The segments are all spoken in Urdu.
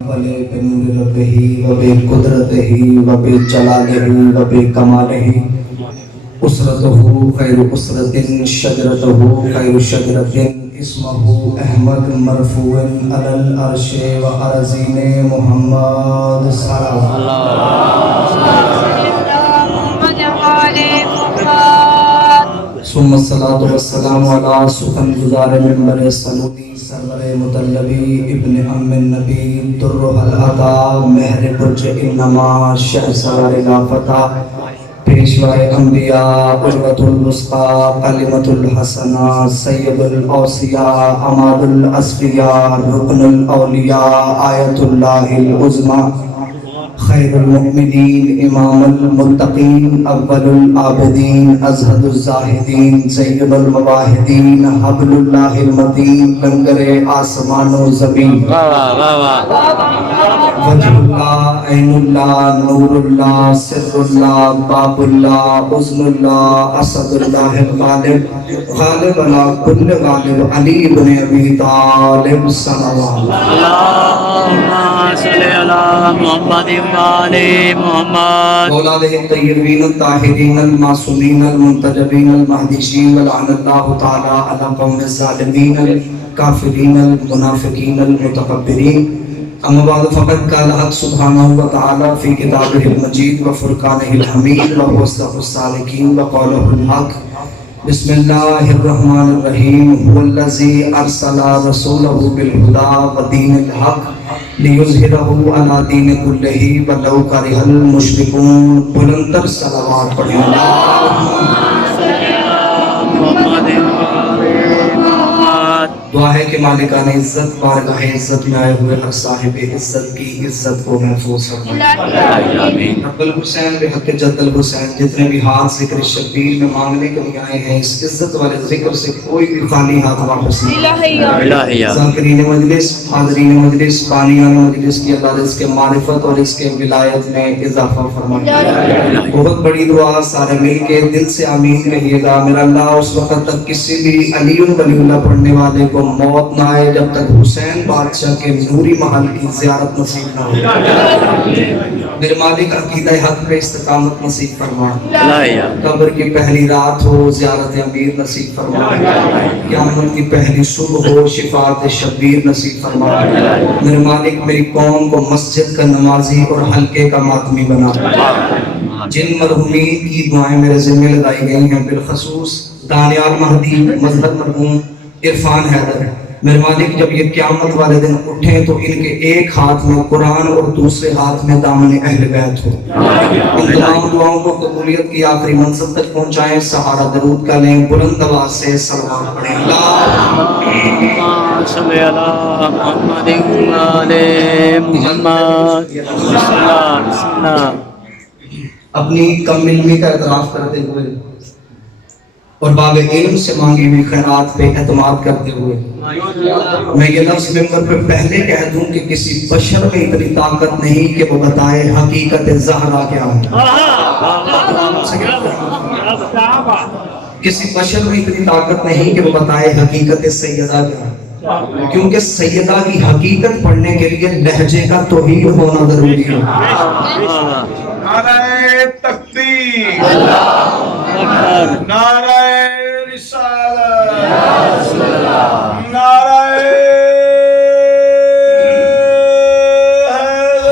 بنور وبقدرته وبجلاله وبكماله أسرته خير أسرة شجرته خير شجرة اسمه أحمد مرفوع على العرش وأرزين محمد صلى الله عليه وسلم ثم الصلاة والسلام على سخن گزار منبر سلوطی سرور مطلبی ابن ام النبی در العطا مہر برج انما شہسوار لافتہ پیشوائے انبیاء عروۃ الوثقی کلمۃ الحسنہ سید الاوصیاء عماد الاصفیاء رکن الاولیاء آیت اللہ العظمی خیر المؤمنین امام المتقین اول العابدین ازہد الزاہدین سید المواحدین حبل اللہ المتین لنگر آسمان و زمین وجہ اللہ عین اللہ نور اللہ سر اللہ باب اللہ عظم اللہ اسد اللہ الغالب غالب علی کل غالب علی بن ابی طالب صلوات اللہم صلی علی محمد وعلی محمد اولاد الطیبین الطاہرین المعصومین المنتجبین المہدیین ولعن اللہ تعالی علی قوم الظالمین الکافرین المنافقین المتکبرین اما بعد فقد قال حق سبحانہ وتعالی فی کتابہ المجید وفرقانہ الحمید وحسن السالکین وقولہ الحق بسم اللہ الرحمن الرحیم هو الذی ارسل رسولہ بالہدی ودین الحق لیظہرہ علی دین کلہ ولو کرہ المشرکون بلندر صلوات پڑھیں دعا ہے کہ مالکان عزت بارگاہ عزت میں آئے ہوئے ہر صاحب عزت کی عزت کو محفوظ فرمائے رب الحسین بحق جد الحسین جتنے بھی ہاتھ ذکر شبیر میں مانگنے کے لیے آئے ہیں اس عزت والے ذکر سے کوئی بھی خالی ہاتھ واپس نہیں ذاکرین مجلس حاضرین مجلس بانیان مجلس کی اللہ اس کے معرفت اور اس کے ولایت میں اضافہ فرمائے بہت بڑی دعا سارے مل کے دل سے آمین کہیے گا میرا اللہ اس وقت تک کسی بھی علی ولی اللہ پڑھنے والے کو موت نہ آئے جب تک حسین بادشاہ کے نوری محل کی زیارت نصیب نہ ہو میرے مالک عقیدہ حق پہ استقامت نصیب فرما قبر کی پہلی رات ہو زیارت امیر نصیب فرما قیامت کی پہلی صبح ہو شفاعت شبیر نصیب فرما میرے مالک میری قوم کو مسجد کا نمازی اور حلقے کا ماتمی بنا جن مرحومین کی دعائیں میرے ذمہ لگائی گئی ہیں بالخصوص دانیال مہدی مظہر مرحوم عرفان حیدر میرے مالک جب یہ قیامت والے دن اٹھیں تو ان کے ایک ہاتھ میں قرآن اور دوسرے ہاتھ میں دامن اہل بیت ہو ان تمام دعاؤں کو قبولیت کی آخری منزل تک پہنچائیں سہارا درود کا لیں بلند آواز سے صلوات پڑھیں اللہم صلی علی محمد وعلی محمد اپنی کم علمی کا اعتراف کرتے ہوئے اور باب علم سے مانگی ہوئی خیرات پہ اعتماد کرتے ہوئے میں یہ لفظ ممبر پہ پہلے کہہ دوں کہ کسی بشر میں اتنی طاقت نہیں کہ وہ بتائے حقیقت زہرا کیا ہے کسی بشر میں اتنی طاقت نہیں کہ وہ بتائے حقیقت سیدہ کیا ہے کیونکہ سیدہ کی حقیقت پڑھنے کے لیے لہجے کا توحید ہونا ضروری ہے نعرہ تکبیر نعرہ رسالت نعرہ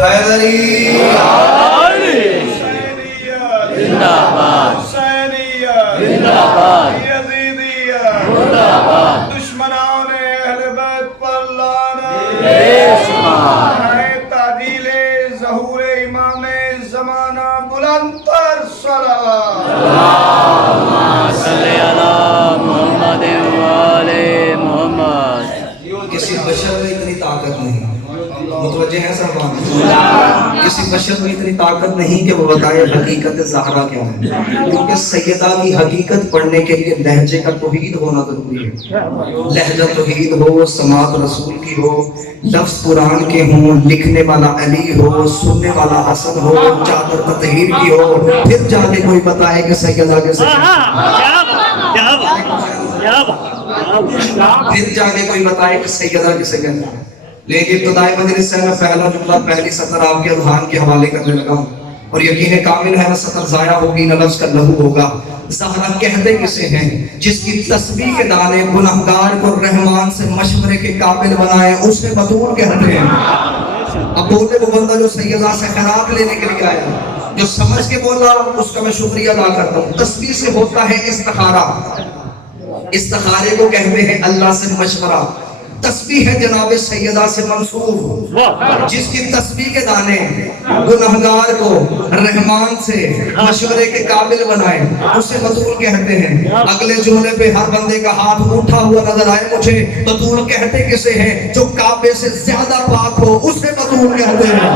حیدری دشمنان اہل بیت پر لعنت تعدیل ظہور امام زمانہ بلند تر صلوات اللہم صلی علی محمد وعلی محمد کسی بشر میں اتنی طاقت نہیں متوجہ ہیں صاحبان کسی بشر میں اتنی طاقت نہیں کہ وہ بتائے حقیقت زہرا کیا ہے کیونکہ سیدہ کی حقیقت پڑھنے کے لیے لہجے کا توحید ہونا ضروری ہے لہجہ توحید ہو سماعت رسول کی ہو لفظ قرآن کے ہوں لکھنے والا علی ہو سننے والا حسن ہو چادر تطہیر کی ہو پھر جا کے کوئی بتائے کہ سیدہ کے پھر جا کے کوئی بتائے کہ سیدہ کسے کہنا ہے لیکن ابتدائی مجلس سے میں پہلا جملہ پہلی سطر آپ کے اذہان کے حوالے کرنے لگا ہوں، اور یقین کامل ہے نہ سطر ضائع ہوگی نہ لفظ کا لہو ہوگا۔ زہرا کہتے کسے ہیں؟ جس کی تسبیح کے دانے گنہگار کو رحمان سے مشورے کے قابل بنائے، اسے بطول کہتے ہیں۔ اب بولے وہ بندہ جو سیدہ سے خیرات لینے کے لیے آیا، جو سمجھ کے بولا، اس کا میں شکریہ ادا کرتا ہوں۔ تسبیح سے ہوتا ہے استخارہ، استخارے کو کہتے ہیں اللہ سے مشورہ۔ تسبیح ہے جناب سیدہ سے منسوب، جس کی تسبیح کے دانے گنہگار کو رحمان سے مشورے کے قابل بنائے، اسے بطول کہتے ہیں۔ اگلے جملے پہ ہر بندے کا ہاتھ اٹھا ہوا نظر آئے مجھے، بطول کہتے کسے ہیں؟ جو کعبے سے زیادہ پاک ہو، اسے بطول کہتے ہیں۔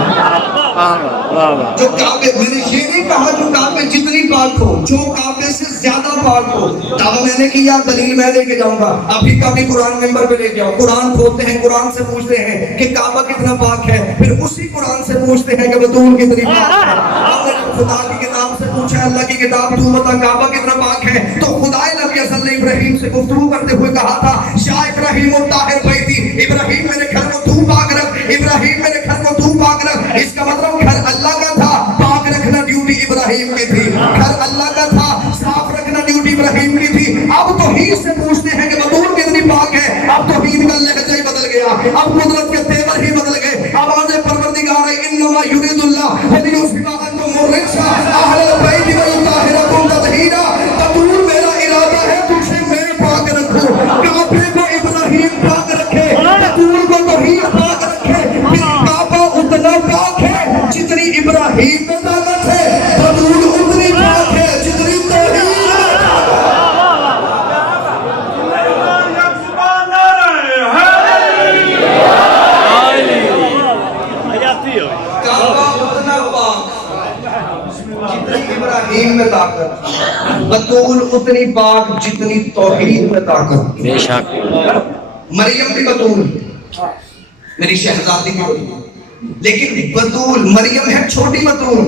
جو کعبے، میں نے یہ نہیں کہا جو کعبے جتنی پاک ہو، جو کعبے سے زیادہ پاک ہو۔ دعویٰ میں نے کیا، دلیل میں لے کے جاؤں گا، ابھی کا بھی قرآن ممبر پہ لے کے آؤ۔ قرآن کھولتے ہیں، قرآن سے پوچھتے ہیں کہ کعبہ کتنا پاک ہے، پھر اسی قرآن سے پوچھتے ہیں کہ بطول کتنی پاک ہے۔ آپ نے خدا کی کتاب سے پوچھا، اللہ کی کتاب تو بتا کعبہ کتنا پاک ہے، تو خدائے نبی صلی اللہ علیہ ابراہیم سے گفتگو کرتے ہوئے کہا تھا، یا ابراہیم الطاہر بیتی، ابراہیم میرے گھر کو تو پاک رکھ، ابراہیم میرے گھر کو تو پاک رکھ۔ اس کا مطلب گھر اللہ کا تھا، پاک رکھنا ڈیوٹی ابراہیم کی تھی۔ گھر اللہ کا تھا، صاف رکھنا ڈیوٹی ابراہیم کی تھی۔ اب توحید سے پوچھتے ہیں کہ بطول کتنی پاک ہے، اب توحید کا لہجہ ہی بدل گیا، اب قدرت کے تیور ہی بدل گئے۔ اب آج پروردگار ہے، انما یرید اللہ لیذھب عنکم الرجس اہل البیت ویطہرکم تطہیرا۔ بطول میرا ارادہ ہے تجھے میں پاک رکھوں، کعبے کو ابراہیم پاک رکھے، بطول کو توحید پاک رکھے۔ پھر کعبہ اتنا پاک ہے جتنی ابراہیم میں طاقت ہے، بطول اتنی پاک ہے جتنی توحید ہے۔ ابراہیم میں طاقت، بطول اتنی پاک جتنی توحید میں طاقت۔ بے شک مریم بھی بطول، میری شہزادی بھی بطول، لیکن بطول مریم ہے چھوٹی بطول،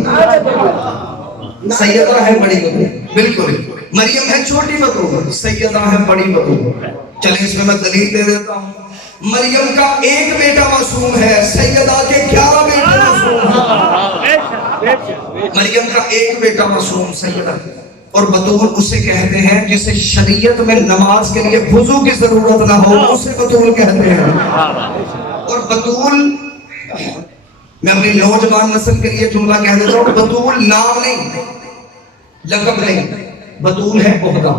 سیدہ ہے بڑی بطول۔ بالکل، مریم ہے چھوٹی بطول، سیدہ ہے بڑی بطول۔ چلیں اس میں دلیل دے دیتا ہوں۔ مریم کا ایک بیٹا معصوم ہے، سیدہ کے 11 بیٹے معصوم ہیں۔ مریم کا ایک بیٹا معصوم، سیدہ، اور بطول اسے کہتے ہیں جسے شریعت میں نماز کے لیے وضو کی ضرورت نہ ہو، اسے بطول کہتے ہیں۔ اور بطول، میں اپنی نوجوان نسل کے لیے جملہ کہہ دیتا ہوں، بطول نام نہیں، لقب نہیں، بطول ہے عہدہ۔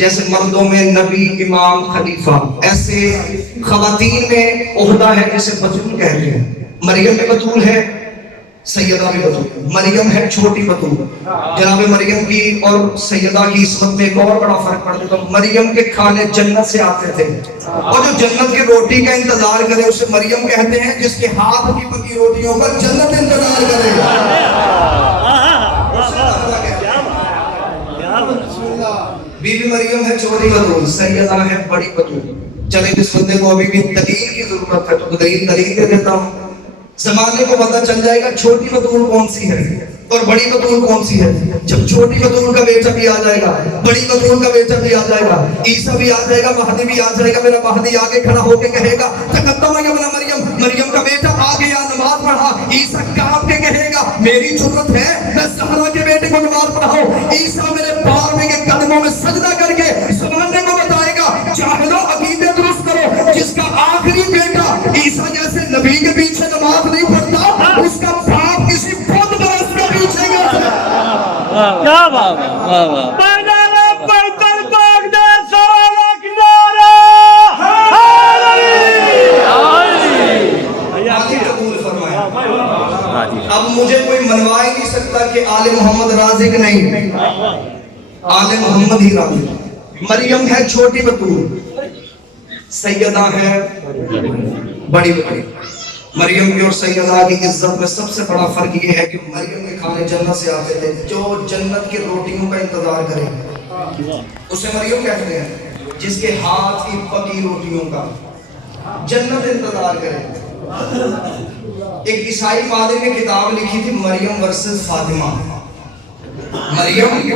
جیسے مردوں میں نبی، امام، خلیفہ، ایسے خواتین میں عہدہ ہے جسے بطول کہتے ہیں۔ مریم میں بطول ہے، سیدہ بھی بطول۔ مریم ہے چھوٹی بطول۔ جناب مریم کی اور سیدہ کی اسمت میں ایک اور بڑا فرق پڑ جاتا ہے۔ مریم کے کھانے جنت سے آتے تھے، اور جو جنت کی روٹی کا انتظار کرے اسے مریم کہتے ہیں، جس کے ہاتھ کی پکی روٹیوں کا جنت انتظار کرے۔ بی بی مریم ہے چھوٹی بطول، سیدہ ہے بڑی بطول۔ چلیں جس بندے کو ابھی بھی دلیل کی ضرورت ہے تو دلیل دے دیتا ہوں۔ زمانے کو پتہ چل جائے گا چھوٹی بطول کون سی ہے اور بڑی بطول کون سی ہے۔ جب چھوٹی بطول کا بیٹا بھی آ جائے گا، بڑی بطول کا بیٹا بھی آ جائے گا، عیسیٰ بھی آ جائے گا، مہدی بھی آ جائے گا، میرا مہدی آگے کھڑا ہو کے کہے گا تقدم یا ابن مریم، مریم کا بیٹا آ گیا، نماز پڑھا۔ عیسیٰ کانپ کے کہے گا میری جرت ہے میں زہرا کے بیٹے کو نماز پڑھاؤں۔ عیسیٰ میرے پاؤں کے قدموں میں سجدہ کر کے زمانے کو بتائے گا چاہلو عقیدے درست کرو۔ جس کا آخری بیٹا عیسیٰ جیسے نبی کے پیچھے نماز نہیں پڑھتا، اس کا باپ کسی بت پرست کے پیچھے گیا ہے۔ کیا بات ہے، واہ واہ۔ اب مجھے کوئی منوا ہی نہیں سکتا کہ آل محمد رازق نہیں، آل محمد ہی رازق۔ مریم ہے چھوٹی بطول، سیدہ ہے بڑی بطول۔ مریم کی اور سیدہ کی عزت میں سب سے بڑا فرق یہ ہے کہ مریم کے کھانے جنت سے آتے تھے۔ جو جنت کی روٹیوں کا انتظار کرے اسے مریم کہتے ہیں، جس کے ہاتھ کی پکی روٹیوں کا جنت انتظار کرے۔ ایک عیسائی فادر نے کتاب لکھی تھی مریم ورسز فاطمہ، مریم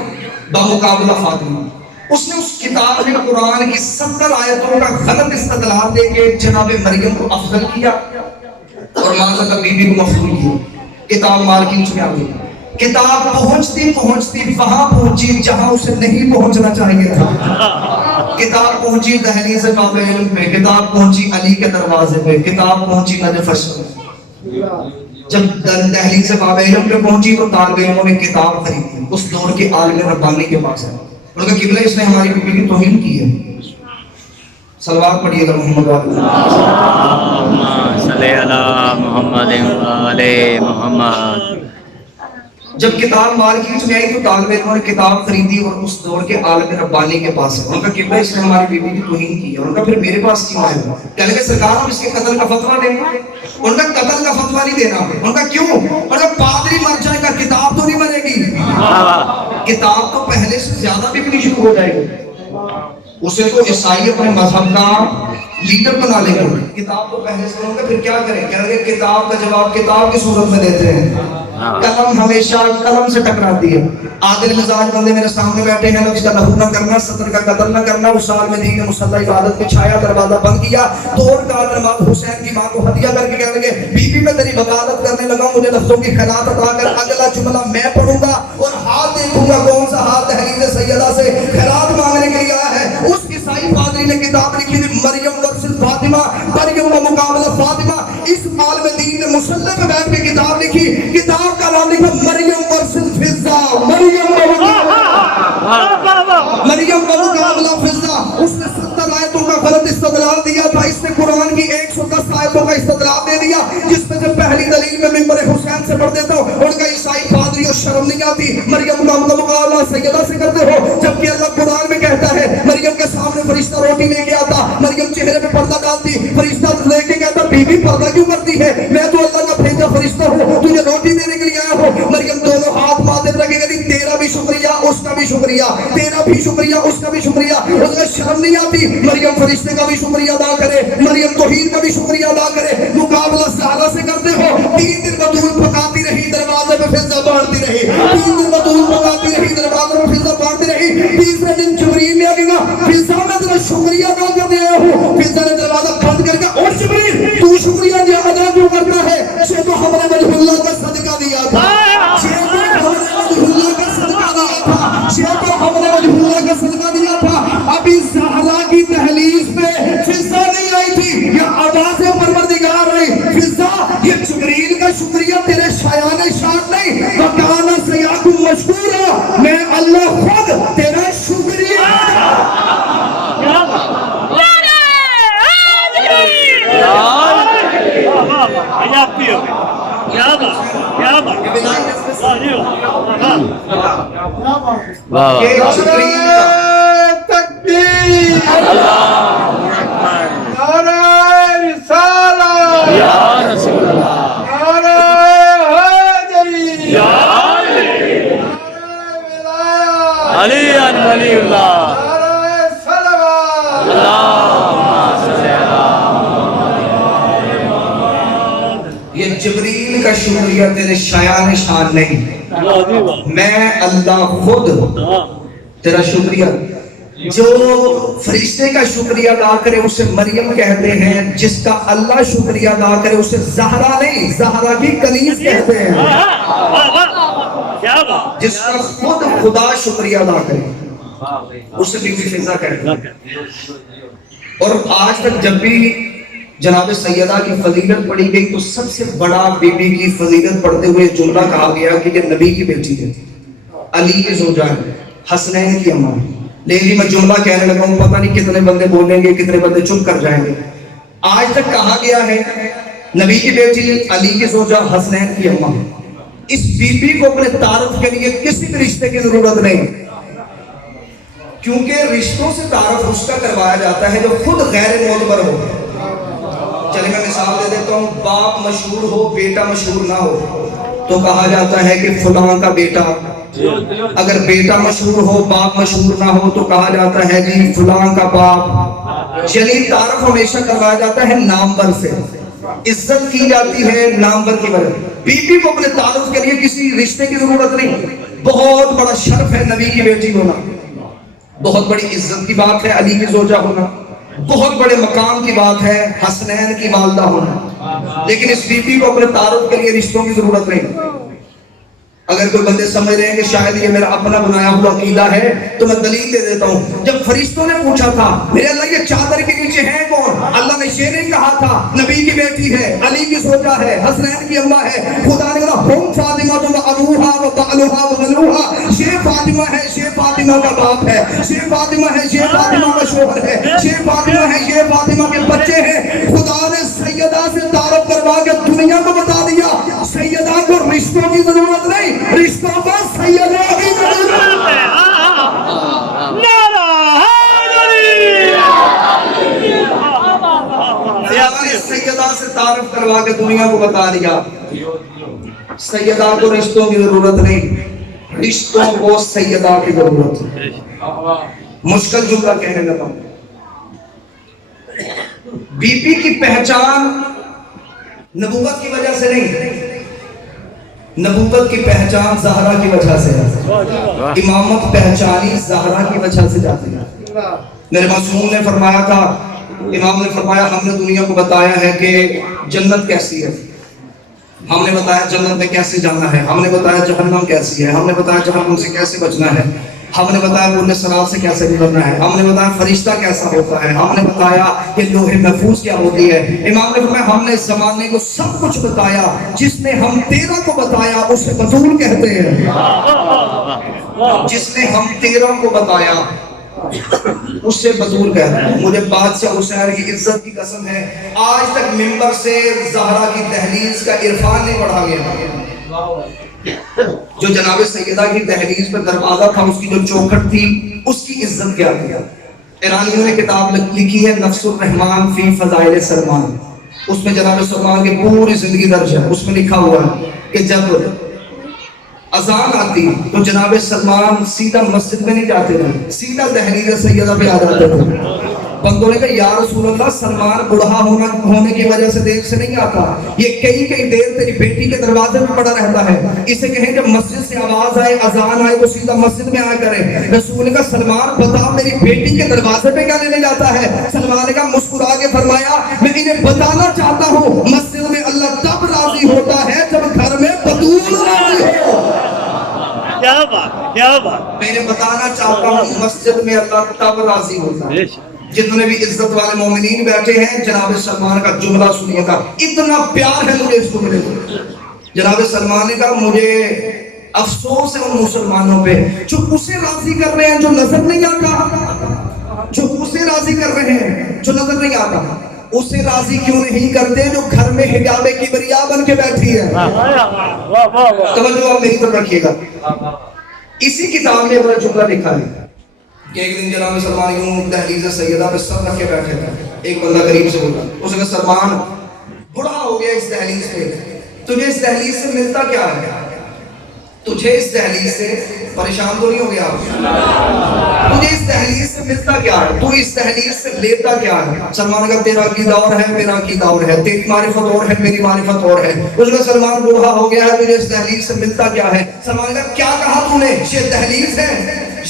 بمقابلہ فاطمہ۔ اس نے اس کتاب میں قرآن کی 70 آیتوں کا غلط استدلال دے کے جناب مریم کو افضل کیا اور معاذ اللہ بی بی کو مفضول کیا. کتاب مالکین میں آ گئی. کتاب پہنچتی پہنچتی وہاں پہنچی جہاں اسے نہیں پہنچنا چاہیے تھا. کتاب پہنچی دہلیز باب علم پہ, کتاب پہنچی علی کے دروازے پہ, کتاب پہنچی نجف اشرف. جب دہلیز باب علم پہ پہنچی تو طالب علموں نے کتاب خریدی اس دور کے عالم ربانی کے پاس ہے. ان کا قبلہ اس نے ہماری بیوی کی توہین کی ہے. صلوات پڑھیے گا محمد صلی اللہ محمد علی محمد. جب کتاب مالکین میں آئی تو طالب علموں نے کتاب خریدی اور اس دور کے عالم ربانی کے پاس ہے. ان کا قبلہ اس نے ہماری بیوی کی توہین کی ہے. ان کا پھر میرے پاس کیوں آئے گا؟ کہنے کہ سرکار ہم اس کے قتل کا فتویٰ دیں گے. ان کا قتل کا فتویٰ نہیں دینا. ان کا کیوں؟ ان کا پادری مر جائے گا, کتاب تو نہیں مرے گی. کتاب تو پہلے سے زیادہ بکنی شروع ہو جائے گی. اسے تو عیسائی اپنے مذہب کا لیڈر بنا لیں گے. کتاب تو پہلے سے ہوگا. پھر کیا کریں؟ کہہ رہے کہ کتاب کا جواب کتاب کی صورت میں دیتے ہیں. قلم ہمیشہ قلم سے ٹکراتی ہے. عادل مزاج بندے میرے سامنے بیٹھے ہیں, لفظ کا لہو نہ کرنا, صدر کا قتل نہ کرنا. اس سال میں دین مصلی عبادت میں چھایا, دروازہ بند کیا, توڑ کر امام حسین کی ماں کو ہدیہ کر کے کہنے لگے بی بی میں تیری وکالت کرنے لگا ہوں, مجھے لفظوں کی خیرات عطا کر. اگلا جملہ میں پڑھوں گا اور ہاتھ دیکھوں گا کون سا ہاتھ دہلیز سیدہ سے خیرات مانگنے کے لیے آیا ہے. اس عیسائی پادری نے کتاب لکھی تھی مریم ورسل فاطمہ, مریم کا مقابلہ فاطمہ. اس عالم دین نے مصلی پہ بیٹھ کے کتاب لکھی. کتاب کا نام لکھا مریم ورسل فضہ, مریم کا مقابلہ فضہ. اس نے 70 آیتوں کا غلط استدلال دیا تھا. اس نے قرآن کی 110 آیتوں کا استدلال دے دیا جس میں سے پہلی دلیل میں ممبر حسین سے پڑھ دیتا ہوں. ان کا عیسائی پادری اور شرم نہیں آتی مریم کا مقابلہ سیدہ سے کرتے ہو, جبکہ اللہ قرآن میں کہتا ہے مریم کے سامنے فرشتہ روٹی لے کے آتا, مریم چہرے پہ پردہ ڈالتی, فرشتہ لے کے کہتا بی بی پردہ کیوں کرتی ہے, میں تو اللہ کا بھیجا فرشتہ ہوں, تجھے روٹی دینے کے لیے آیا ہوں. مریم دونوں ہاتھ ماتھے رکھے گی, تیرا بھی شکریہ اس کا بھی شکریہ, تیرا بھی شکریہ اس کا بھی شکریہ. اس کا شرم نہیں آتی مریم فرشتے کا بھی شکریہ ادا کرے, مریم توحید کا بھی شکریہ ادا کرے. مقابلہ سہارا سے کرتے ہو. 3 دن بطول پکاتی رہی, دروازے پہ فضہ بانٹتی رہی. 3 دن بطول پکاتی رہی, دروازے پہ فضہ بانٹتی رہی. تیسرے دن جبریل نے آگے کہا فضہ میں تیرا شکریہ ادا کرنے آیا ہوں. فضہ نے دروازہ بند کر کے اور جبریل تو شکریہ ادا کیوں کرتا ہے, یہ تو ہم نے وجہ اللہ کا صدقہ دیا تھا, یہ تو ہم نے وجہ اللہ کا صدقہ دیا تھا, یہ تو ہم نے وجہ اللہ کا صدقہ دیا تھا. ابھی زہرا کی دہلیز پہ فضہ نہیں آئی تھی, یہ آواز پروردگار رہی. فضہ یہ جبریل کا شکریہ تیرے شایان شان نہیں, وکانا سیاکم مشکورا, میں اللہ خود تیرا شکریہ. تکبیر, نعرہ رسالت, نعرہ حیدری, نعرہ ولایت, علی ولی اللہ, نعرہ صلوات. یہ جبریل کا شکریہ تیرے شایان شان نہیں, میں اللہ خود تیرا شکریہ. جو فرشتے کا شکریہ ادا کرے اسے مریم کہتے ہیں, جس کا اللہ شکریہ ادا کرے اسے زہرا نہیں زہرا کی کنیز کہتے ہیں. جس کا خود خدا شکریہ ادا کرے اسے بی بی فضہ کہتے ہیں. اور آج تک جب بھی جناب سیدہ کی فضیلت پڑھی گئی تو سب سے بڑا بی بی کی فضیلت پڑھتے ہوئے جملہ کہا گیا کہ یہ نبی کی بیٹی ہے, علی کی زوجہ ہے, حسنین کی اماں. لیکن میں جملہ کہنے لگا ہوں, پتہ نہیں کتنے بندے بولیں گے, کتنے بندے چپ کر جائیں گے. آج تک کہا گیا ہے نبی کی بیٹی, علی کی زوجہ, حسنین کی اماں. اس بی بی کو اپنے تعارف کے لیے کسی بھی رشتے کی ضرورت نہیں, کیونکہ رشتوں سے تعارف اس کا کروایا جاتا ہے جو خود غیر معتبر ہو. چلے میں مثال دے دیتا ہوں, باپ مشہور ہو بیٹا مشہور نہ ہو تو کہا جاتا ہے کہ فلاں کا بیٹا. اگر بیٹا مشہور ہو باپ مشہور نہ ہو تو کہا جاتا ہے جی فلاں کا باپ. یعنی تعارف ہمیشہ کروایا جاتا ہے نام پر سے, عزت کی جاتی ہے نام پر کی وجہ. بی بی کو اپنے تعارف کے لیے کسی رشتے کی ضرورت نہیں. بہت بڑا شرف ہے نبی کی بیٹی ہونا. بہت بڑی عزت کی بات ہے علی کی زوجہ ہونا، بہت بڑے مقام کی بات ہے حسنین کی والدہ ہونا، لیکن اس بی بی کو اپنے تعارف کے لیے رشتوں کی ضرورت نہیں۔ اگر کوئی بندے سمجھ رہے ہیں کہ شاید یہ میرا اپنا بنایا ہوا عقیدہ ہے تو میں دلیل دے دیتا ہوں۔ جب فرشتوں نے پوچھا تھا میرے اللہ یہ چادر کے نیچے ہے کون، اللہ نے یہ نہیں کہا تھا نبی کی بیٹی ہے، علی کی زوجہ ہے، حسنین کی اماں ہے، خدا نے کہا ہم فاطمہ و ابوہا و بعلہا و بنوہا، یہ فاطمہ ہے، یہ فاطمہ کا باپ ہے، یہ فاطمہ ہے، یہ فاطمہ کا شوہر ہے، یہ فاطمہ ہے، یہ فاطمہ کے بچے ہیں۔ خدا نے سیدہ سے تعارف کروا کے دنیا کو بتا دیا سیدہ کو رشتوں کی ضرورت نہیں، رشتوں پر سیدہ کی ضرورت ہے۔ سیدہ سے تعارف کروا کے دنیا کو بتا دیا سیدہ کو رشتوں کی ضرورت نہیں، رشتوں کو سیدہ کی ضرورت ہے۔ مشکل جملہ کہنے لگا ہوں۔ بی بی کی پہچان نبوت کی وجہ سے نہیں، نبوت کی پہچان زہرا کی وجہ سے ہے، امامت پہچانی زہرا کی وجہ سے جاتی ہے۔ میرے معصوم نے فرمایا تھا، امام نے فرمایا ہم نے دنیا کو بتایا ہے کہ جنت کیسی ہے، ہم نے بتایا جنت میں کیسے جانا ہے، ہم نے بتایا جہنم کیسی ہے، ہم نے بتایا جہنم سے کیسے بچنا ہے، ہم نے بتایا پورے صراط سے کیسے گزرنا ہے، ہم نے بتایا فرشتہ کیسا ہوتا ہے، ہم نے بتایا کہ لوح محفوظ کیا ہوتی ہے۔ امام نے فرمایا ہم نے اس زمانے کو سب کچھ بتایا، جس نے ہم 13 کو بتایا اسے بطول کہتے ہیں، جس نے ہم 13 کو بتایا اسے بطول کہتے ہیں۔ مجھے بادشاہ حسین کی عزت کی قسم ہے آج تک ممبر سے زہرا کی دہلیز کا عرفان نہیں پڑھا گیا۔ جو جناب سیدہ کی دہلیز پہ دروازہ تھا اس کی جو چوکھٹ تھی اس کی عزت کیا تھی۔ ایرانیوں نے کتاب لکھی ہے نفس الرحمان فی فضائل سلمان، اس میں جناب سلمان کی پوری زندگی درج ہے۔ اس میں لکھا ہوا ہے کہ جب اذان آتی تو جناب سلمان سیدھا مسجد میں نہیں جاتے تھے، سیدھا دہلیز سیدہ پہ آ جاتے تھے۔ بندوں نے کہا یا رسول اللہ سلمان بڑھا ہونے کی وجہ سے دیر سے نہیں آتا، یہ کئی دیر تیری بیٹی کے دروازے میں پڑا رہتا ہے، اسے کہیں جب مسجد سے آواز آئے اذان آئے تو سیدھا مسجد میں آیا کرے۔ رسول نے کہا سلمان بتا میری بیٹی کے دروازے پہ کیا لینے جاتا ہے؟ سلمان نے کہا مسکرا کے فرمایا میں انہیں بتانا چاہتا ہوں مسجد میں اللہ تب راضی ہوتا ہے جب گھر میں بطول راضی ہو۔ کیا بات کیا بات، میں بتانا چاہتا ہوں مسجد میں اللہ تب راضی ہوتا ہے۔ جتنے بھی عزت والے مومنین بیٹھے ہیں جناب سلمان کا جملہ سنیے گا، اتنا پیار ہے مجھے اس جملے کو۔ جناب سلمان نے کہا مجھے افسوس ہے ان مسلمانوں پہ جو اسے راضی کر رہے ہیں جو نظر نہیں آتا، جو اسے راضی کر رہے ہیں جو نظر نہیں آتا۔ اسے راضی کیوں نہیں کرتے جو گھر میں حجاب کبریا بن کے بیٹھی ہے؟ توجہ آپ میری طرف رکھیے گا۔ اسی کتاب میں اپنا جملہ لکھا ہے کہ ایک دن جناب سلمان یوں دہلیز سیدہ پہ سر رکھ کے بیٹھے تھے، ایک بندہ قریب سے بولا، اس نے کہا سلمان بڑھا ہو گیا اس دہلیز پہ، تجھے اس دہلیز سے ملتا کیا ہے؟ تجھے اس دہلیز سے پریشان تو نہیں ہو گیا؟ تجھے اس دہلیز سے ملتا کیا ہے؟ تو اس دہلیز سے لیتا کیا ہے؟ سلمان نے کہا تیرا عقیدہ اور ہے میرا عقیدہ اور ہے، تیری معرفت اور ہے میری معرفت اور ہے۔ اس نے کہا سلمان بوڑھا ہو گیا ہے تجھے اس دہلیز سے ملتا کیا ہے؟ سلمان نے کہا کیا کہا تو نے؟ یہ دہلیز ہے،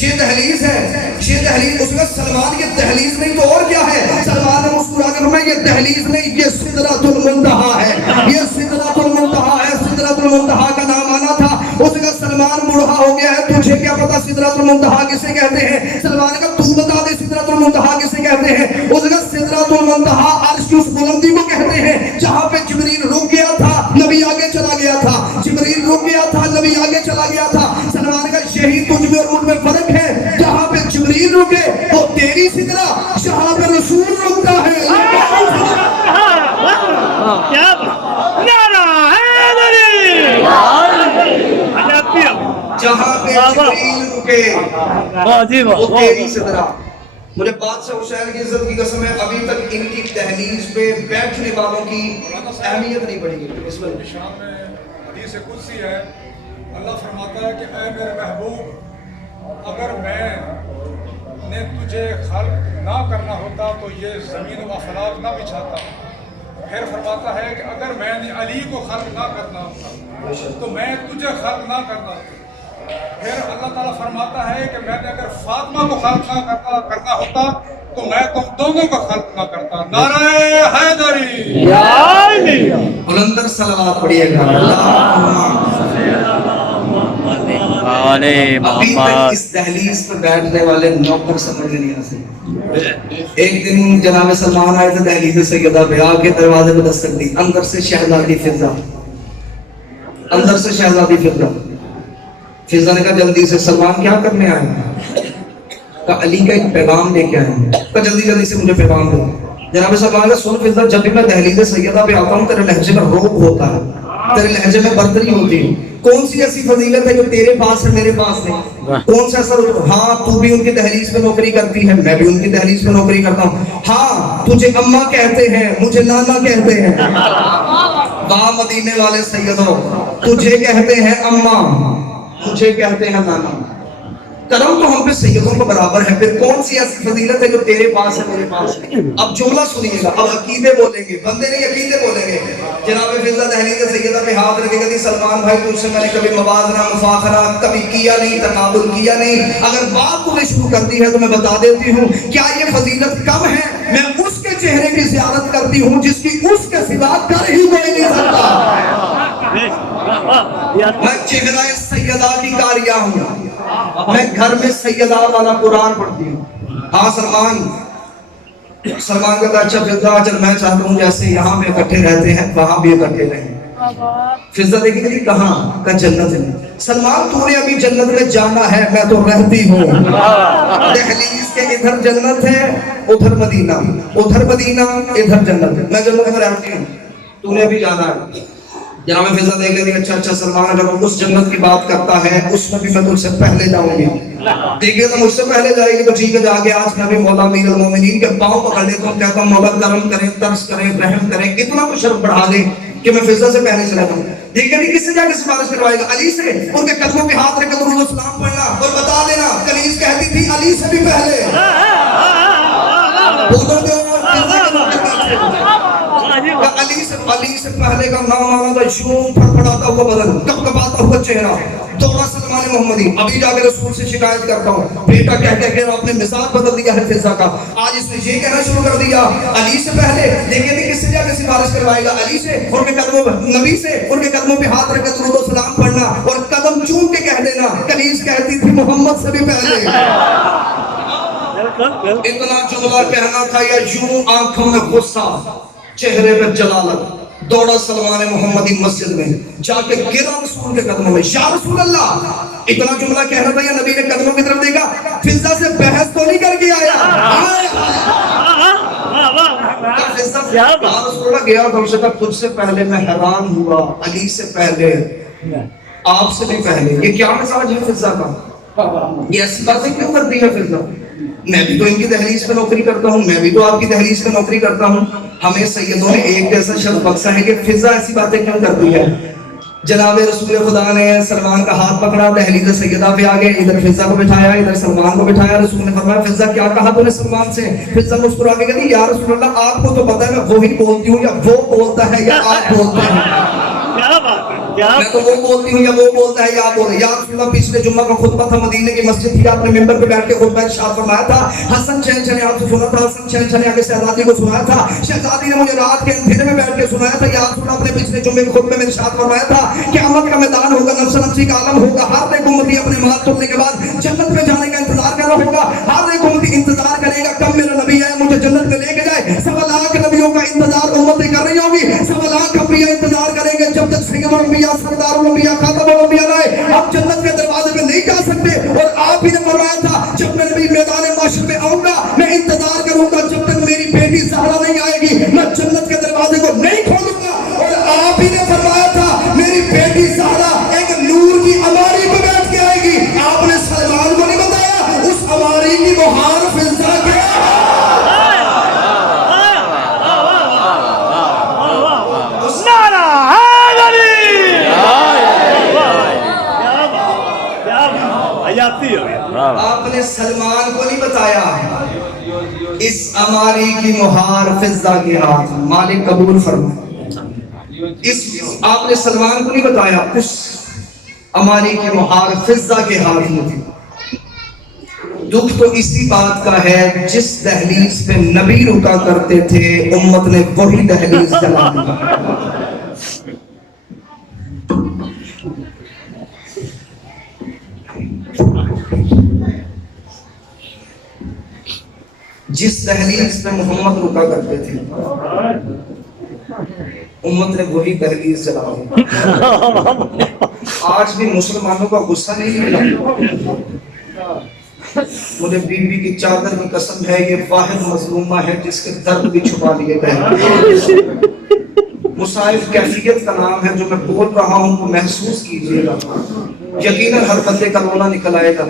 یہ دہلیز ہے، یہ دہلیز۔ اس نے کہا سلمان یہ دہلیز نہیں تو اور کیا ہے؟ سلمان نے مسکرا کر فرمایا یہ دہلیز نہیں یہ سدرۃ المنتہا ہے، یہ سدرۃ المنتہا ہے۔ سدرۃ المنتہا کا نام آنا تھا۔ اس نے کہا سلمان بوڑھا ہو گیا ہے تجھے کیا پتا سدرۃ المنتہا کسے کہتے ہیں؟ سلمان نے کہا تو بتا دے سدرۃ المنتہا کسے کہتے ہیں؟ اس نے کہا سدرۃ المنتہا عرش کی اس بلندی کو کہتے ہیں جہاں پہ جبریل رک گیا تھا نبی آگے چلا گیا تھا، جبریل رک گیا تھا نبی آگے چلا گیا تھا۔ سلمان نے کہا یہی تجھ میں اور مجھ میں فرق ہے، جہاں پہ جبریل رکے وہ تیری سدرہ، جہاں پہ رسول رکتا ہے۔ کیا بات، نعرہ حیدری، جہاں پہ جبریل رکے وہ تیری سدرہ۔ مجھے بادشاہ حسین کی عزت کی قسم ہے ابھی تک ان کی دہلیز پہ بیٹھنے والوں کی اہمیت نہیں بڑھی گئی۔ اس میں شان میں حدیث قدسی ہے، اللہ فرماتا ہے کہ اے میرے محبوب اگر میں نے تجھے خلق نہ کرنا ہوتا تو یہ زمین و افلاک نہ بچھاتا۔ پھر فرماتا ہے کہ اگر میں نے علی کو خلق نہ کرنا ہوتا تو میں تجھے خلق نہ کرنا۔ پھر اللہ تعالیٰ فرماتا ہے کہ میں نے اگر فاطمہ کو خلق نہ کرنا ہوتا تو میں تم دونوں کو خلق نہ کرتا. نعرہ حیدری. بلندر صلوات پڑھیے گا. ابھی تک اس دہلیز پہ بیٹھنے والے نوکر سمجھ نہیں آ سکتے. ایک دن جناب سلمان آئے تھے دہلیز سیدہ پہ آ کے دروازے پہ دستک دی. اندر سے شہزادی فضا, اندر سے شہزادی فضا. فضا نے کہا جلدی سے سلمان کیا کرنے آئے ہیں؟ کہا علی کا ایک پیغام لے کے آئے ہیں. کہا جلدی جلدی سے مجھے پیغام دو. جناب سلمان نے سن فضا, جب بھی میں دہلیز سیدہ پہ آتا ہوں تیرے لہجے میں روب ہوتا ہے, تیرے لہجے میں برتری ہوتی ہے. کون سی ایسی فضیلت ہے جو تیرے پاس ہے میرے پاس نہیں؟ کون سا ایسا؟ ہاں تو بھی ان کی دہلیز پہ نوکری کرتی ہے, میں بھی ان کی دہلیز پہ نوکری کرتا ہوں. ہاں تجھے اماں کہتے ہیں, مجھے نانا کہتے ہیں. با مدینے والے سیدوں, تجھے کہتے ہیں اماں, مجھے کہتے ہیں نانا. کرم تو ہم پہ سیدوں کو برابر ہے, پھر کون سی ایسی فضیلت ہے جو تیرے پاس ہے میرے پاس ہے؟ اب جملہ سنیے گا, اب عقیدے بولیں گے, بندے نہیں عقیدے بولیں گے. جناب فضا دہلیز سیدہ پہ ہاتھ رکھے گا, سلمان بھائی تجھ سے میں نے کبھی موازنہ مفاخرہ کبھی کیا نہیں, تقابل کیا نہیں. اگر بات تو نے شروع کر دی ہے تو میں بتا دیتی ہوں, کیا یہ فضیلت کم ہے؟ میں اس کے چہرے کی زیارت کرتی ہوں جس کی اس کے سوا کر ہی کوئی نہیں سکتا. میں چہرہ سیدہ کی کاریہ ہوں, میں گھر میں سیدہ والا قرآن پڑھتی ہوں. ہاں سلمان کہتا اچھا فضا چل میں چاہتا ہوں جیسے یہاں پہ اکٹھے رہتے ہیں وہاں بھی اکٹھے رہیں. فضا دیکھیں گے کہاں کا جنت میں. سلمان تو نے ابھی جنت میں جانا ہے, میں تو رہتی ہوں. دہلیز کے ادھر جنت ہے, ادھر مدینہ, ادھر مدینہ, ادھر جنت. میں جنت میں رہتی ہوں, تو نے ابھی جانا ہے. جناب فضا دیکھ گئی اچھا اچھا سلمان اگر اس جنت کی بات کرتا ہے اس میں بھی میں تجھ سے پہلے جاؤں گی. دیکھیے تو مجھ سے پہلے جائے گی تو ٹھیک ہے, جا کے آج میں بھی مولا امیر المومنین کے پاؤں پکڑ لیتا ہوں, کہتا ہوں مولا کرم کریں, ترس کریں, رحم کریں, اتنا تو شرف بڑھا دیں کہ میں فضا سے پہلے چلا جاؤں. دیکھیے نہیں کس سے جا کے سفارش کروائے گا؟ علی سے. ان کے قدموں پہ ہاتھ رکھ کر درود و سلام پڑھنا اور بتا دینا کنیز کہتی تھی علی سے بھی پہلے. علی سے پہلے کا نام آنا تھا یوں پھڑپڑاتا ہوا بدن, کپکپاتا ہوا چہرہ, دوڑا سلمان محمدی. ابھی جا کے رسول سے شکایت کرتا ہوں, بیٹا کہہ کے آپ نے مزاج بدل دیا ہے فضا کا. آج اس نے یہ کہنا شروع کر دیا علی سے پہلے. دیکھیں نہیں کس سے جا کے سفارش کروائے گا؟ علی سے. ان کے قدموں پہ, نبی سے, ان کے قدموں پہ ہاتھ رکھ کے درود و سلام پڑھنا اور قدم چوم کے کہہ دینا کنیز کہتی تھی محمد سے بھی پہلے. اتنا جملہ کہنا تھا یا یوں آنکھوں میں غصہ, چہرے پہ جلالت. دوڑا سلمان محمدی مسجد میں, جا کے گرا رسول کے قدموں میں, یا رسول اللہ. اتنا جملہ کہنا تھا یا نبی نے قدموں کی طرف دیکھا, فضا سے بحث تو نہیں کر کے آیا. یا رسول اللہ گیا تو اسے کہا تجھ سے پہلے میں حیران ہوا, علی سے پہلے, آپ سے بھی پہلے. یہ کیا مزاج ہے فضا کا؟ یہ ایسی باتیں کیوں کرتی ہے فضا؟ میں بھی تو ان کی دہلیز پہ نوکری کرتا ہوں, میں بھی تو آپ کی دہلیز پہ نوکری کرتا ہوں. ہمیں سیدوں نے ایک جیسا شرط بخشا ہے کہ فضا ایسی باتیں کیوں کرتی ہے؟ جناب رسول خدا نے سلمان کا ہاتھ پکڑا, دہلیز سیدہ پہ آگے, ادھر فضا کو بٹھایا, ادھر سلمان کو بٹھایا. رسول نے فرمایا فضا کیا کہا تو نے سلمان سے؟ فضا مسکرا کے کہتی یا رسول اللہ آپ کو تو پتہ ہے میں وہی بولتی ہوں یا وہ بولتا ہے یا آپ بولتے ہیں. میں تو وہ بولتی ہوں یا وہ بولتا ہے یا آپ بولتے ہیں. یا رسول اللہ پچھلے جمعہ کا خطبہ تھا, مدینے کی مسجد تھی, آپ نے ممبر پہ بیٹھ کے خطبہ ارشاد فرمایا تھا. حسن چھن چھنے آپ سے سنا تھا, حسن چھن چھنے آگے شہزادی کو سنایا تھا. شہزادی نے مجھے رات کے اندھیرے میں بیٹھ کے سنایا تھا. یا رسول اللہ آپ نے پچھلے جمعے کے خطبے میں ارشاد فرمایا تھا قیامت کا میدان ہوگا, نفس نفسی کا عالم ہوگا, ہر ایک امتی اپنے مال توڑنے کے بعد جنت میں جانے کا انتظار کرنا ہوگا. ہر ایک امتی انتظار کرے گا کب میرا نبی آئے مجھے جنت میں لے کے جائے. 1.25 لاکھ نبیوں کا انتظار امتیں کر رہی ہوگی, 1.25 لاکھ انبیاء انتظار کریں گے جب تک سید الانبیاء سردار الانبیاء خاتم الانبیاء آئے. آپ جنت کے دروازے پہ نہیں جا سکتے. اور آپ ہی نے فرمایا تھا جب میں نبی میدان معاشر میں آؤں گا میں انتظار کروں گا جب تک میری بیٹی زہرا نہیں آئے گی, میں جنت کے دروازے کو نہیں کھولوں گا. اور آپ ہی نے فرمایا تھا میری بیٹی زہرا ایک نور کی اماری پہ بیٹھ کے آئے گی. آپ نے سلمان کو نہیں بتایا اس اماری کی بہار فضا کے آپ نے سلمان کو نہیں بتایا اس اماری کی مہار فضا کے ہاتھ. مالک قبول فرمائے. اس آپ نے سلمان کو نہیں بتایا اس امانی کی مہار فضہ کے ہاتھ میں تھی. دکھ تو اسی بات کا ہے جس دہلیز پہ نبی رکا کرتے تھے امت نے وہی دہلیز جلا دی. جس دہلیز پہ محمد رکا کرتے تھے امت نے وہی دہلیز جلا دی. آج بھی مسلمانوں کا غصہ نہیں ملا. مجھے بیوی کی چادر کی قسم ہے یہ واحد مظلومہ ہے جس کے درد بھی چھپا لیے گئے. مصائب کیفیت کا نام ہے جو میں بول رہا ہوں وہ محسوس کیجئے گا. یقیناً ہر بندے کا رونا نکل آئے گا.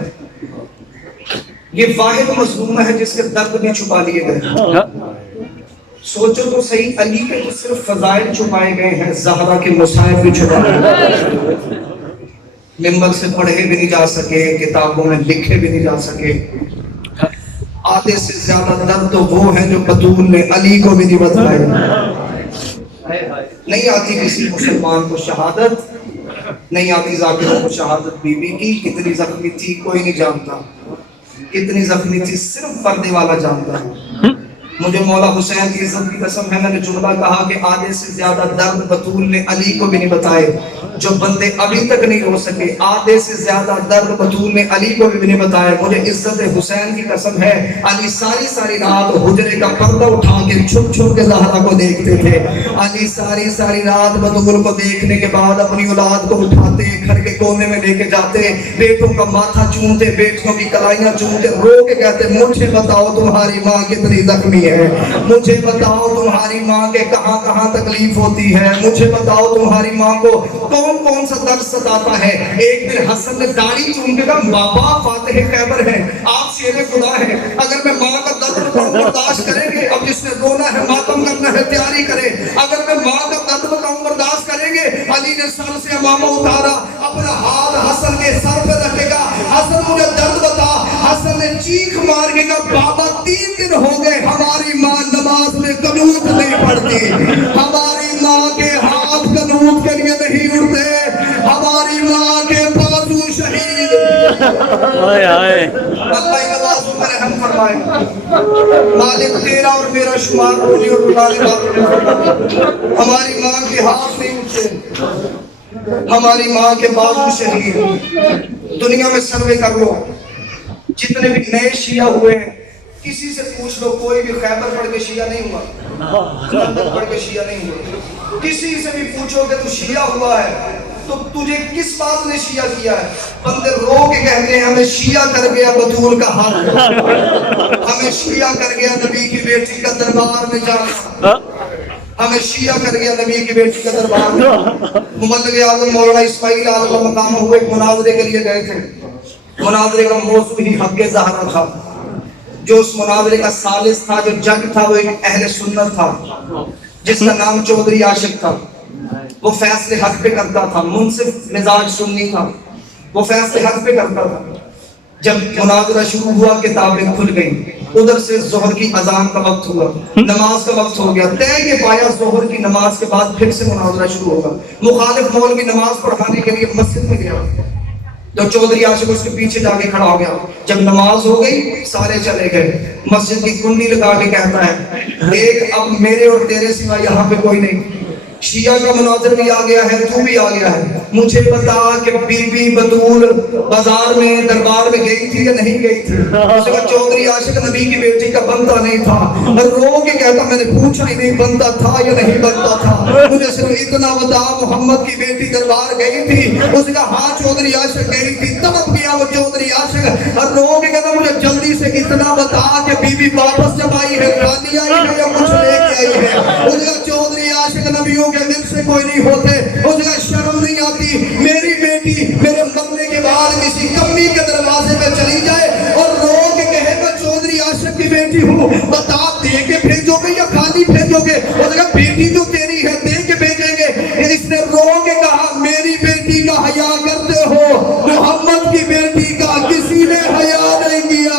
یہ واحد مظلومہ ہے جس کے درد بھی چھپا لیے گئے. سوچو تو صحیح، علی کے تو صرف فضائل چھپائے گئے ہیں، زہرا کے مصائب بھی چھپائے گئے. ممبر سے پڑھے بھی نہیں جا سکے، کتابوں میں لکھے بھی نہیں جا سکے. آدھے سے زیادہ درد تو وہ ہیں جو بطول نے علی کو بھی نہیں بتلائے. نہیں آتی کسی مسلمان کو شہادت، نہیں آتی ذاکروں کو شہادت. بی بی کی کتنی زخمی تھی کوئی نہیں جانتا، کتنی زخمی تھی صرف پردے والا جانتا ہے. مجھے مولا حسین کی عزت کی قسم ہے، میں نے جملہ کہا کہ آدھے سے زیادہ درد بطول نے علی کو بھی نہیں بتائے. جو بندے ابھی تک نہیں رو سکے، آدھے سے زیادہ درد بطول نے علی کو بھی نہیں بتائے. مجھے عزت حسین کی قسم ہے، علی ساری رات حجرے کا پردہ اٹھا کے چھپ چھپ کے زہرا کو دیکھتے تھے. علی ساری رات بطول کو دیکھنے کے بعد اپنی اولاد کو اٹھاتے، گھر کے کونے میں لے کے جاتے، بیٹوں کا ماتھا چومتے، بیٹوں کی کلائیاں چومتے، رو کے کہتے مجھے بتاؤ تمہاری ماں کتنی زخمی ہے، مجھے بتاؤ تمہاری ماں کے کہاں کہاں تکلیف ہوتی ہے، مجھے بتاؤ تمہاری ماں کو کون سا درد ستاتا ہے. ایک دن حسن نے داڑھی چوم کے کہا بابا فاتح خیبر ہے، آپ شیر خدا ہیں، اگر میں ماں کا درد بتاؤں برداشت کریں گے؟ اب جس نے رونا ہے ماتم کرنا ہے تیاری کرے. اگر میں ماں کا درد بتاؤں برداشت کریں گے؟ علی نے سر سے امامہ اتارا، اپنا ہاتھ حسن کے سر پہ رکھے گا، حسن مجھے درد بتا. حسن نے چیخ مار کے کہا بابا 3 دن ہو گئے ہماری ماں نماز میں قنوت نہیں پڑھتی، ہماری ماں کے ہاتھ قنوت کے لیے نہیں اڑتے، ہماری ماں کے بازو شہید. اللہ ان بازو پر رحم فرمائے. مالک تیرا اور میرا شمار رولی اور رکانے کا. ہماری ماں کے ہاتھ نہیں اٹھتے، ہماری ماں کے بازو شہید. دنیا میں سروے کر لو، جتنے بھی نئے شیعہ ہوئے ہیں کسی سے پوچھ لو، کوئی بھی خیبر پڑھ کے شیعہ نہیں ہوا، جنت پڑھ کے شیعہ نہیں ہوا. کسی سے بھی پوچھو کہ تو شیعہ ہوا ہے تو تجھے کس بات نے شیعہ کیا ہے؟ بندے رو کے کہتے ہیں ہمیں شیعہ کر گیا بطول کا حق، ہمیں شیعہ کر گیا نبی کی بیٹی کا دربار میں جانا، ہمیں شیعہ کر گیا نبی کی بیٹی کا دربار میں. مبلغ اعظم مولانا اسماعیل عالم مقام ہوئے ایک مناظرے کے لیے گئے تھے. مناظرے کا موضوع ہی حق زہرا تھا. جو اس مناظرے کا ثالث تھا، جو جج تھا، وہ ایک اہل سنت تھا جس کا نام چودھری عاشق تھا. وہ فیصلے حق پہ کرتا تھا، منصف مزاج سنی تھا، وہ فیصلے حق پہ کرتا تھا. جب مناظرہ شروع ہوا کتابیں کھل گئیں، ادھر سے ظہر کی اذان کا وقت ہوا، نماز کا وقت ہو گیا. طے یہ پایا ظہر کی نماز کے بعد پھر سے مناظرہ شروع ہوگا. مخالف مولوی نماز پڑھانے کے لیے مسجد میں گیا تو چودھری عاشق اس کے پیچھے جا کے کھڑا ہو گیا. جب نماز ہو گئی سارے چلے گئے. مسجد کی کنڈی لگا کے کہتا ہے دیکھ اب میرے اور تیرے سوا یہاں پہ کوئی نہیں، شیعہ کا مناظر بھی آ گیا ہے، تو بھی آ گیا ہے. مجھے بتا کہ بی بی بطول بازار میں دربار میں گئی تھی یا نہیں گئی تھی؟ اس کا چودھری عاشق نبی کی بیٹی کا بندہ نہیں تھا. رو کے کہتا میں نے پوچھا ہی نہیں بندہ تھا یا نہیں بندہ تھا، مجھے صرف اتنا بتا محمد کی بیٹی دربار گئی تھی؟ اس کا ہاں چودھری عاشق گئی تھی. تب کیا وہ چودھری عاشق اور رو کے کہتا مجھے جلدی سے اتنا بتا کہ بی بی واپس جب آئی ہے خالی آئی ہے یا کچھ لے کے آئی ہے؟ اس کا چودھری عاشق نبیوں کے دل سے کوئی نہیں ہوتے. اس کا شرم نہیں آتی میری بیٹی میرے مرنے کے بعد کسی کمی کے دروازے پہ چلی جائے اور رو کے کہے میں چودھری عاشق کی بیٹی ہوں، بتا دے کے بھیجو گے یا خالی بھیجو گے؟ اس کا بیٹی جو تیری ہے دے کے بھیجیں گے. اس نے رو کے کہا میری بیٹی کا حیا کرتے ہو، محمد کی بیٹی کا کسی نے حیا نہیں کیا.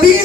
3